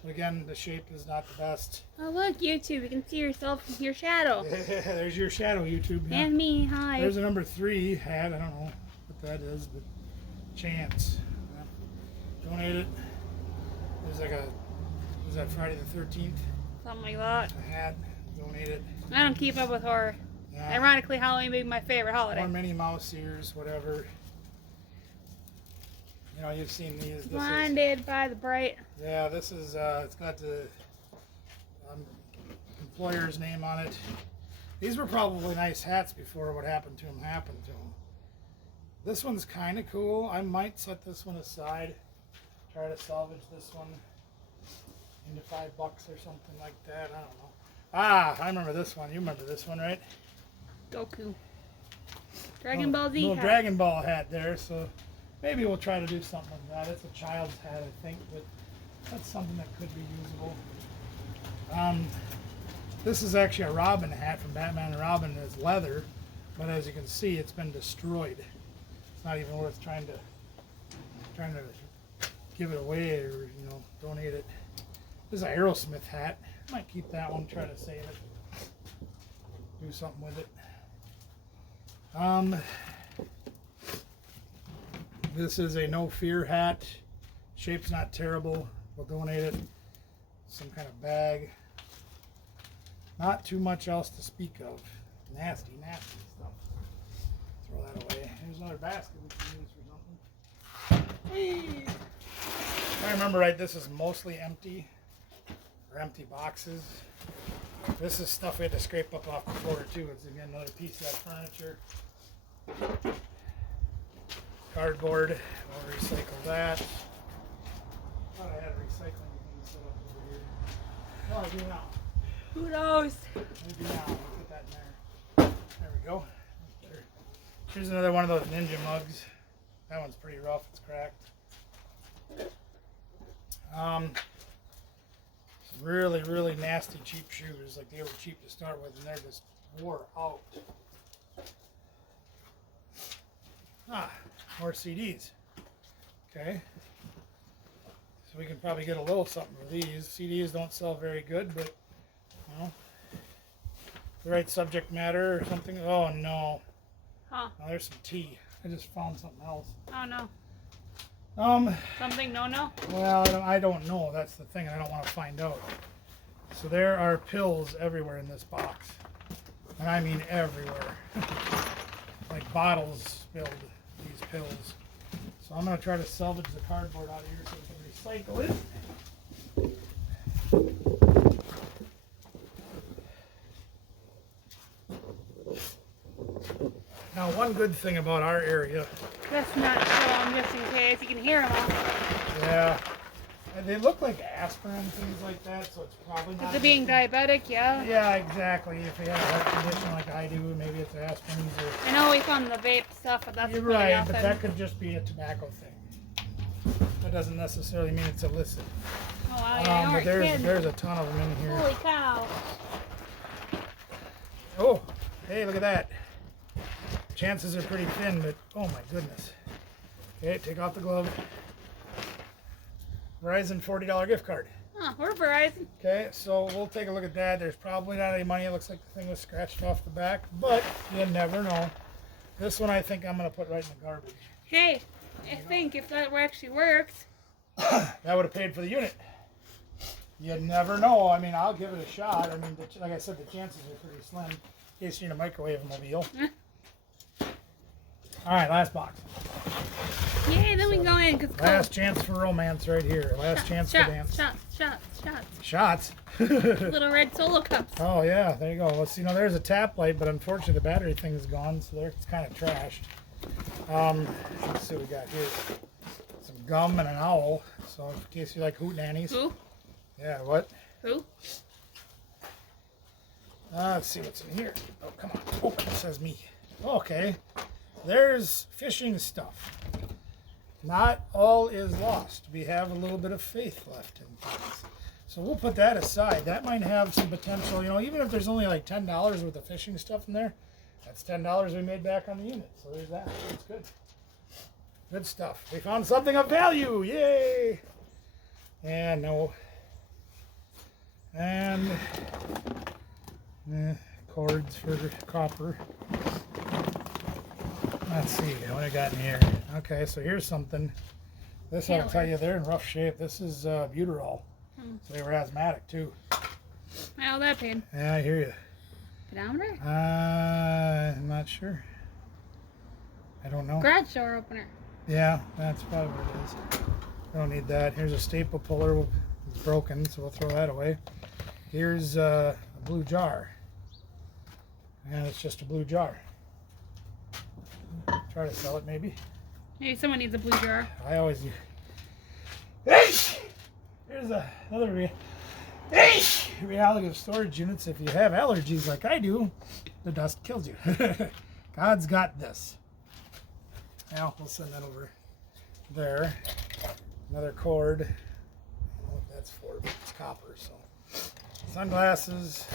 But again, the shape is not the best. Oh, look, YouTube. You can see yourself, your shadow. There's your shadow, YouTube. Yeah. And me. Hi. There's a number 3 hat. I don't know what that is, but chance. Donate it. There's like a, was that Friday the 13th? Something like that. A hat. Donate it. I don't keep up with horror. Yeah. Ironically, Halloween being my favorite holiday. More Minnie Mouse ears, whatever. You know, you've seen these. This Blinded by the bright. Yeah, this is, it's got the employer's name on it. These were probably nice hats before what happened to them happened to them. This one's kind of cool. I might set this one aside. Try to salvage this one into $5 or something like that. I don't know. Ah, I remember this one. You remember this one, right? Goku. Dragon Ball Z little hat. Dragon Ball hat there, so maybe we'll try to do something with that. It's a child's hat, I think, but that's something that could be usable. This is actually a Robin hat from Batman and Robin. It's leather, but as you can see, it's been destroyed. It's not even worth trying to give it away or, you know, donate it. This is an Aerosmith hat. Might keep that one, try to save it. Do something with it. This is a No Fear hat. Shape's not terrible. We'll donate it. Some kind of bag. Not too much else to speak of. Nasty, nasty stuff. Throw that away. Here's another basket we can use for something. Whee! If I remember right, this is mostly empty. Or empty boxes. This is stuff we had to scrape up off the floor too. It's again another piece of that furniture. Cardboard. We'll recycle that. Thought I had a recycling thing set up over here. No, I do now. Who knows? Maybe now. We'll put that in there. There we go. Better. Here's another one of those ninja mugs. That one's pretty rough. It's cracked. Some really, really nasty cheap shoes. Like they were cheap to start with, and they're just wore out. More CDs. Okay. So we can probably get a little something for these. CDs don't sell very good, but you know, the right subject matter or something. Oh no. Huh. Oh, there's some tea. I just found something else. Oh no. Something no. Well, I don't know. That's the thing. I don't want to find out. So there are pills everywhere in this box. And I mean everywhere. Like bottles filled these pills. So I'm going to try to salvage the cardboard out of here so we can recycle it. Now, one good thing about our area. That's not so. I'm just in case you can hear them all. Yeah. And they look like aspirin and things like that, so it's probably not. Is it being diabetic? Yeah. Yeah, exactly. If you have a heart condition like I do, maybe it's aspirin or. I know we found the vape stuff, but that's You're really right, nothing. but that could just be a tobacco thing. That doesn't necessarily mean it's illicit. Oh wow, yeah, But there's a ton of them in here. Holy cow. Oh, hey, look at that. Chances are pretty thin, but oh my goodness. Okay, take off the glove. Verizon $40 gift card. Oh, we're Verizon. Okay, so we'll take a look at that. There's probably not any money. It looks like the thing was scratched off the back, but you never know. This one I think I'm going to put right in the garbage. Hey, I think if that actually works. That would have paid for the unit. You never know. I mean, I'll give it a shot. I mean, like I said, the chances are pretty slim in case you need a microwave mobile. All right, last box. Yay, then we can go in. Cause Last chance for romance right here. Last chance for dance. Shots? Little red Solo cups. Oh, yeah, there you go. Let's see. There's a tap light, but unfortunately the battery thing's gone, so it's kind of trashed. Let's see what we got here. Some gum and an owl. So in case you like hootenannies. Who? Yeah, what? Who? Let's see what's in here. Oh, come on. Open, says me. Okay. There's fishing stuff. Not all is lost. We have a little bit of faith left in things. So we'll put that aside. That might have some potential, even if there's only like $10 worth of fishing stuff in there, that's $10 we made back on the unit. So there's that. That's good. Good stuff. We found something of value. Yay! And no. And cords for copper. Let's see what I got in here. Okay, so here's something. This I'll tell you, they're in rough shape. This is butyrol. So they were asthmatic too. How that pain? Yeah, I hear you. Pedometer? I'm not sure. I don't know. Garage door opener. Yeah, that's probably what it is. I don't need that. Here's a staple puller. It's broken, so we'll throw that away. Here's a blue jar. And it's just a blue jar. Try to sell it, maybe. Maybe someone needs a blue jar. I always do. Here's another reality of storage units. If you have allergies like I do, the dust kills you. God's got this. Now we'll send that over there. Another cord. I don't know what that's for, but it's copper. So sunglasses.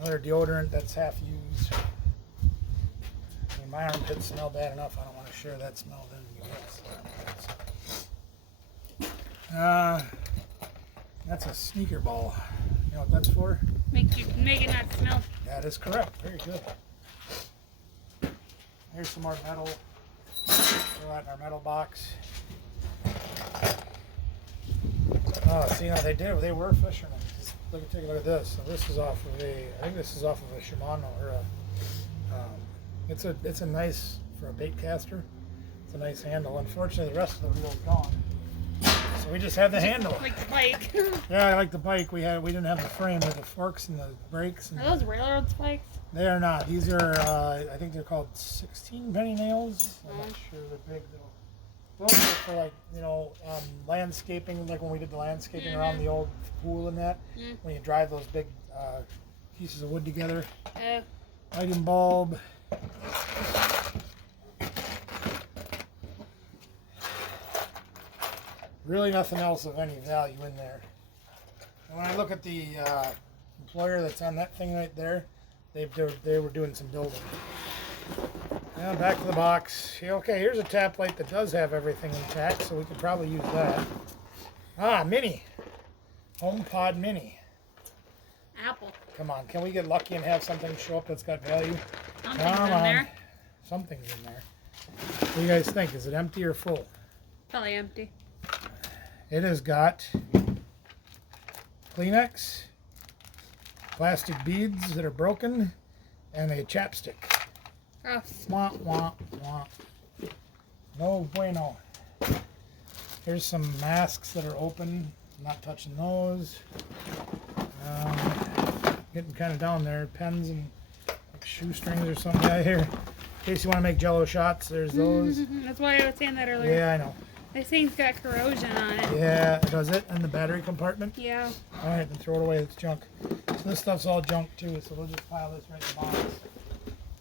Another deodorant that's half used. I mean, my armpits smell bad enough. I don't want to share that smell with anybody else. That's a sneaker ball. You know what that's for? Make it not smell. That is correct. Very good. Here's some more metal. Throw that in our metal box. Oh, see, they were fishermen. Just take a look at this. So this is off of I think this is off of a Shimano or it's a nice for a bait caster. It's a nice handle. Unfortunately, the rest of the reel's gone. So we just have the handle. Like the bike. Yeah, I like the bike. We didn't have the frame with the forks and the brakes. And Are those railroad spikes? They are not. These are, I think they're called 16 penny nails. I'm not sure. They're big though. Those are for landscaping, like when we did the landscaping around the old pool and that. When you drive those big pieces of wood together. Lighting bulb. Really nothing else of any value in there. And when I look at the employer that's on that thing right there, they were doing some building. Now back to the box. Okay, here's a tap light that does have everything intact, so we could probably use that. Mini. HomePod Mini. Apple. Come on, can we get lucky and have something show up that's got value? Something's in there. Something's in there. What do you guys think? Is it empty or full? Probably empty. It has got Kleenex, plastic beads that are broken, and a chapstick. Gross. Wah, wah, wah. No bueno. Here's some masks that are open. I'm not touching those. Getting kind of down there. Pens and like shoestrings or something out here. In case you want to make Jello shots, there's those. That's why I was saying that earlier. Yeah, I know. This thing's got corrosion on it. Yeah, does it? In the battery compartment? Yeah. All right, then throw it away. It's junk. So this stuff's all junk too. So we'll just pile this right in the box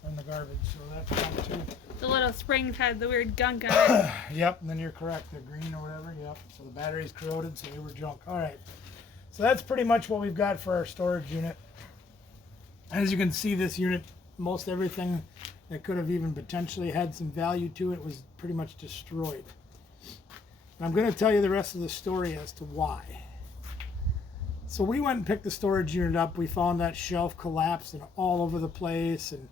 in the garbage. So that's junk too. The little springs had the weird gunk on it. Yep, and then you're correct. They're green or whatever. Yep. So the battery's corroded, so they were junk. All right. So that's pretty much what we've got for our storage unit. As you can see, this unit, most everything that could have even potentially had some value to it was pretty much destroyed. And I'm going to tell you the rest of the story as to why. So we went and picked the storage unit up. We found that shelf collapsed and all over the place, and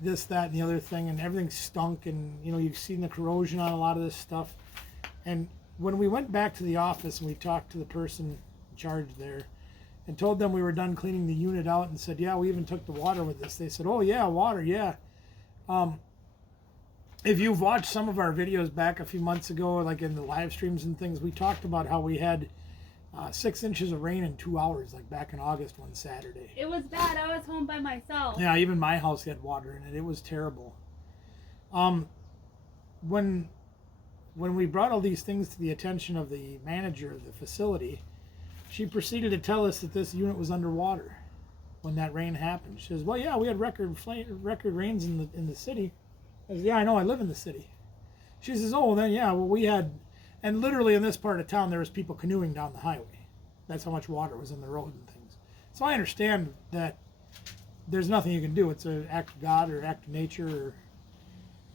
this, that, and the other thing, and everything stunk, and you know, you've seen the corrosion on a lot of this stuff. And when we went back to the office and we talked to the person in charge there and told them we were done cleaning the unit out and said, yeah, we even took the water with us. They said, oh yeah, water, yeah. If you've watched some of our videos back a few months ago, like in the live streams and things, we talked about how we had 6 inches of rain in 2 hours, like back in August one Saturday. It was bad. I was home by myself. Yeah, even my house had water in it. It was terrible. When we brought all these things to the attention of the manager of the facility, she proceeded to tell us that this unit was underwater when that rain happened. She says, well, yeah, we had record rains in the city. I said, yeah, I know, I live in the city. She says, oh, then, yeah, well, we had, and literally in this part of town, there was people canoeing down the highway. That's how much water was in the road and things. So I understand that there's nothing you can do. It's an act of God or act of nature or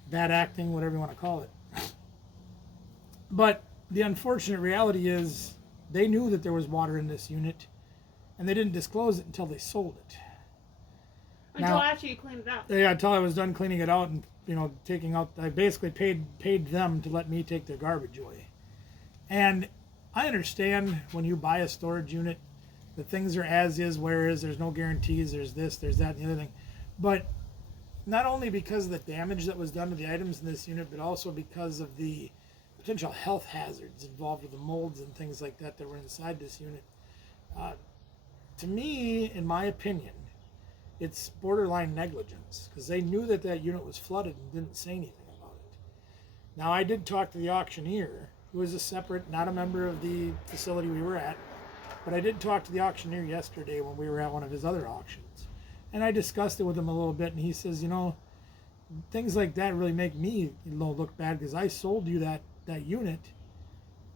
bad acting, whatever you want to call it. But the unfortunate reality is they knew that there was water in this unit, and they didn't disclose it until they sold it. Until after you cleaned it out. Yeah, until I was done cleaning it out and, you know, taking out, I basically paid them to let me take their garbage away. And I understand when you buy a storage unit, the things are as is, where is, there's no guarantees, there's this, there's that, and the other thing. But not only because of the damage that was done to the items in this unit, but also because of the potential health hazards involved with the molds and things like that that were inside this unit. To me, in my opinion, it's borderline negligence, because they knew that that unit was flooded and didn't say anything about it. Now, I did talk to the auctioneer, who is a separate, not a member of the facility we were at, but I did talk to the auctioneer yesterday when we were at one of his other auctions. And I discussed it with him a little bit, and he says, you know, things like that really make me look bad, because I sold you that unit,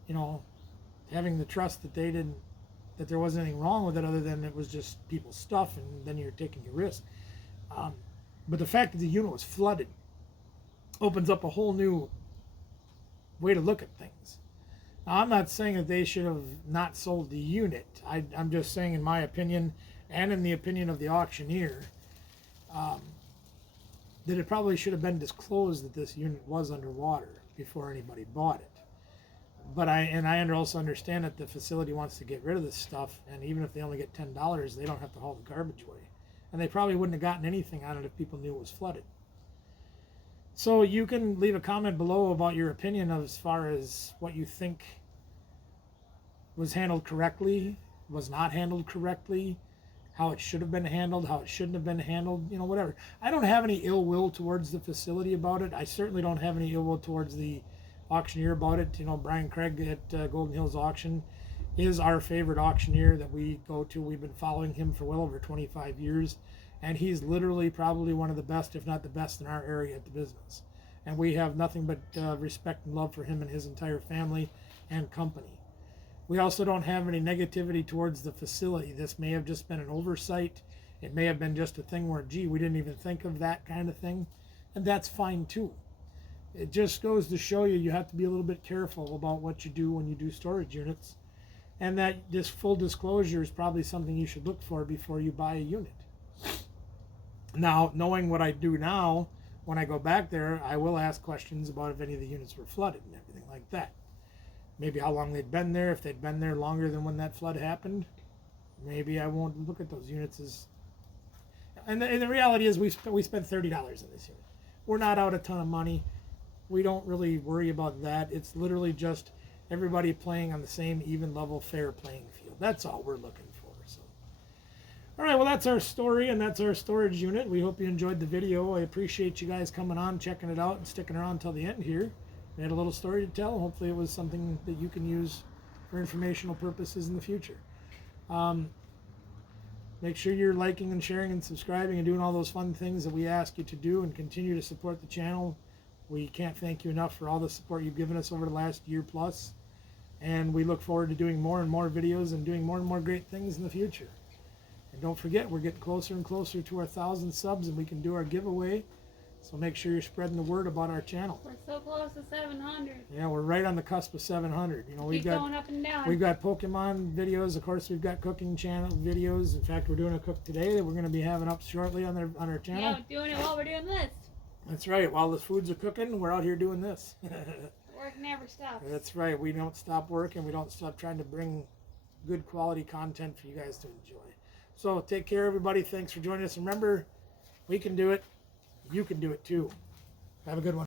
you know, having the trust that that there wasn't anything wrong with it other than it was just people's stuff, and then you're taking a risk. But the fact that the unit was flooded opens up a whole new way to look at things. Now, I'm not saying that they should have not sold the unit. I'm just saying, in my opinion, and in the opinion of the auctioneer, that it probably should have been disclosed that this unit was underwater before anybody bought it. But I also understand that the facility wants to get rid of this stuff, and even if they only get $10, they don't have to haul the garbage away. And they probably wouldn't have gotten anything on it if people knew it was flooded. So you can leave a comment below about your opinion of as far as what you think was handled correctly, was not handled correctly, how it should have been handled, how it shouldn't have been handled, you know, whatever. I don't have any ill will towards the facility about it. I certainly don't have any ill will towards the auctioneer about it. You know, Brian Craig at Golden Hills Auction is our favorite auctioneer that we go to. We've been following him for well over 25 years, and he's literally probably one of the best, if not the best, in our area at the business. And we have nothing but respect and love for him and his entire family and company. We also don't have any negativity towards the facility. This may have just been an oversight. It may have been just a thing where, gee, we didn't even think of that kind of thing, and that's fine too. It just goes to show you have to be a little bit careful about what you do when you do storage units, and that this full disclosure is probably something you should look for before you buy a unit. Now, knowing what I do now, when I go back there, I will ask questions about if any of the units were flooded and everything like that. Maybe how long they'd been there, if they'd been there longer than when that flood happened. Maybe I won't look at those units as... And the reality is we spent $30 on this unit. We're not out a ton of money. We don't really worry about that. It's literally just everybody playing on the same even level, fair playing field. That's all we're looking for. So, all right, well, that's our story, and that's our storage unit. We hope you enjoyed the video. I appreciate you guys coming on, checking it out, and sticking around until the end here. We had a little story to tell. Hopefully it was something that you can use for informational purposes in the future. Make sure you're liking and sharing and subscribing and doing all those fun things that we ask you to do, and continue to support the channel. We can't thank you enough for all the support you've given us over the last year plus, and we look forward to doing more and more videos and doing more and more great things in the future. And don't forget, we're getting closer and closer to our 1,000 subs, and we can do our giveaway. So make sure you're spreading the word about our channel. We're so close to 700. Yeah, we're right on the cusp of 700. You know, Keep going up and down. we've got Pokemon videos. Of course, we've got cooking channel videos. In fact, we're doing a cook today that we're going to be having up shortly on our channel. Yeah, doing it while we're doing this. That's right. While the foods are cooking, we're out here doing this. Work never stops. That's right. We don't stop working. We don't stop trying to bring good quality content for you guys to enjoy. So take care, everybody. Thanks for joining us. And remember, we can do it. You can do it too. Have a good one.